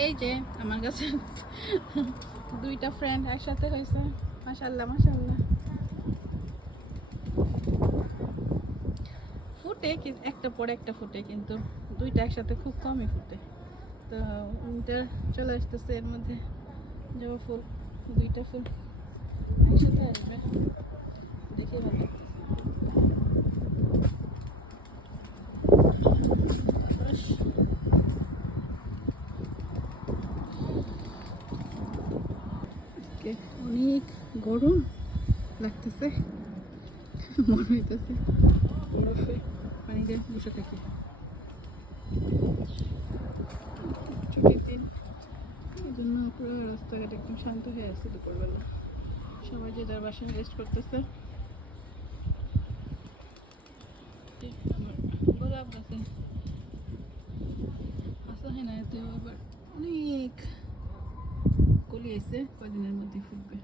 এই যে আমার কাছে দুইটা ফ্রেন্ড একসাথে হয়েছে। মাশাআল্লাহ মাশাআল্লাহ। ফুটে একটা পরে একটা ফুটে, কিন্তু দুইটা একসাথে খুব কমই ফুটে। তো উইন্টার চলে আসতেছে, এর মধ্যে জবা ফুল, দুইটা ফুল একসাথে আসবে, দেখে ভালো লাগতেছে। অনেক গরম লাগতেছে, মনে হইতেছে বরফে পানিতে বসে থাকি। ছুটির দিন, এই জন্য পুরো রাস্তাঘাট একদম শান্ত হয়ে আছে। দুপুরবেলা সবাই যে যার বাসায় রেস্ট করতেছে। আমার গোলাপ গাছে আসা হয় না, এতে আবার অনেক কলি আছে, কদিনের মধ্যে ফুটবে।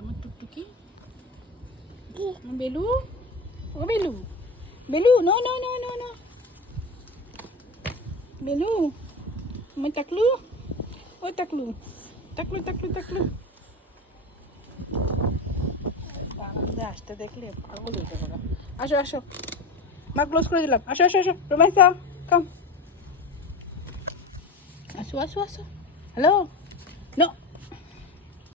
আমার টুকটুকি বেলু, ও বেলু, বেলু no no no no no, বেলু আমি টাকলু, ওই টাকলু টাকলু টাকলু টাকলু। বারান্দা আসতে দেখলে পাগল হয়ে যাবো। আসো আসো, মা ক্লোজ করে দিলাম। আসো আসো আসো, রোমান্স কাম, আসো আসো আসো। হ্যালো।